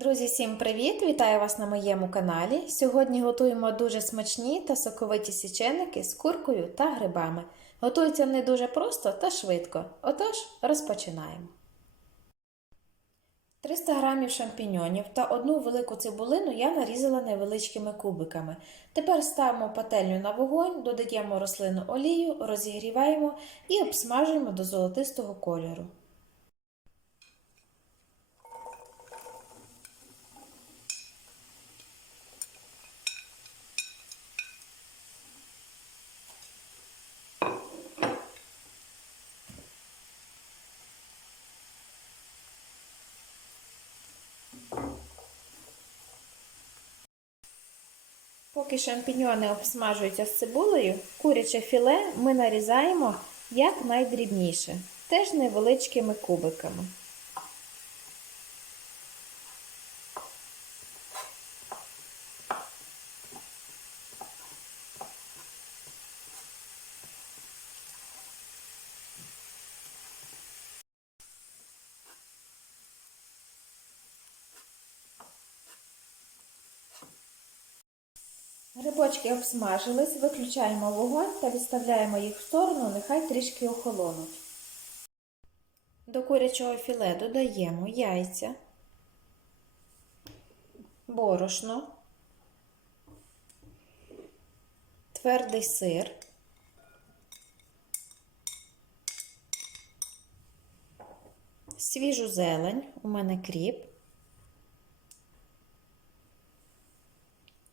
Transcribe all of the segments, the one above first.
Друзі, всім привіт! Вітаю вас на моєму каналі. Сьогодні готуємо дуже смачні та соковиті січеники з куркою та грибами. Готуються вони дуже просто та швидко. Отож, розпочинаємо. 300 г шампіньонів та одну велику цибулину я нарізала невеличкими кубиками. Тепер ставимо пательню на вогонь, додаємо рослинну олію, розігріваємо і обсмажуємо до золотистого кольору. Поки шампіньони обсмажуються з цибулею, куряче філе ми нарізаємо як найдрібніше, теж невеличкими кубиками. Грибочки обсмажились, виключаємо вогонь та відставляємо їх в сторону, нехай трішки охолонуть. До курячого філе додаємо яйця, борошно, твердий сир, свіжу зелень, у мене кріп.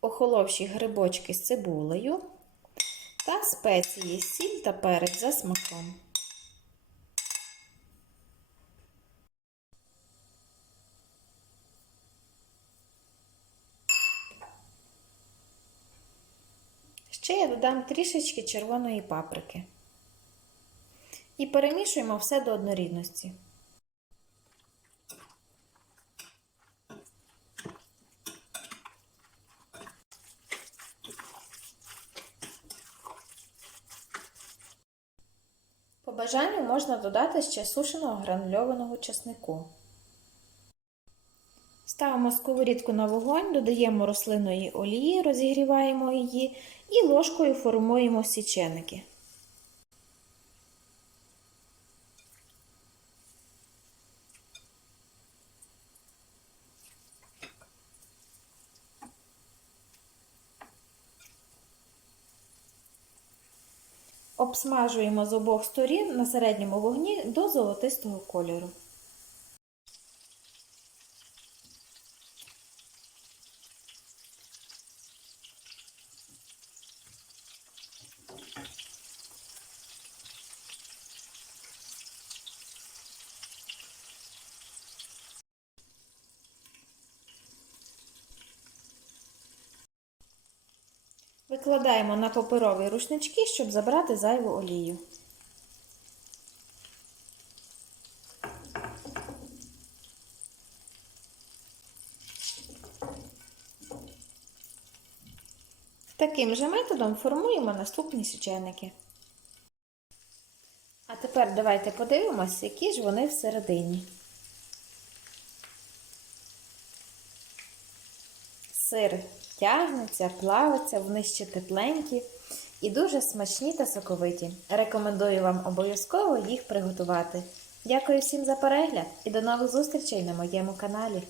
Охоловші грибочки з цибулею та спеції, сіль та перець за смаком. Ще я додам трішечки червоної паприки. І перемішуємо все до однорідності. Бажанню можна додати ще сушеного гранульованого чеснику. Ставимо сковорідку на вогонь, додаємо рослинної олії, розігріваємо її і ложкою формуємо січеники. Обсмажуємо з обох сторін на середньому вогні до золотистого кольору. Викладаємо на паперові рушнички, щоб забрати зайву олію. Таким же методом формуємо наступні січеники. А тепер давайте подивимось, які ж вони всередині. Сир тягнеться, плавиться, вони ще тепленькі і дуже смачні та соковиті. Рекомендую вам обов'язково їх приготувати. Дякую всім за перегляд і до нових зустрічей на моєму каналі.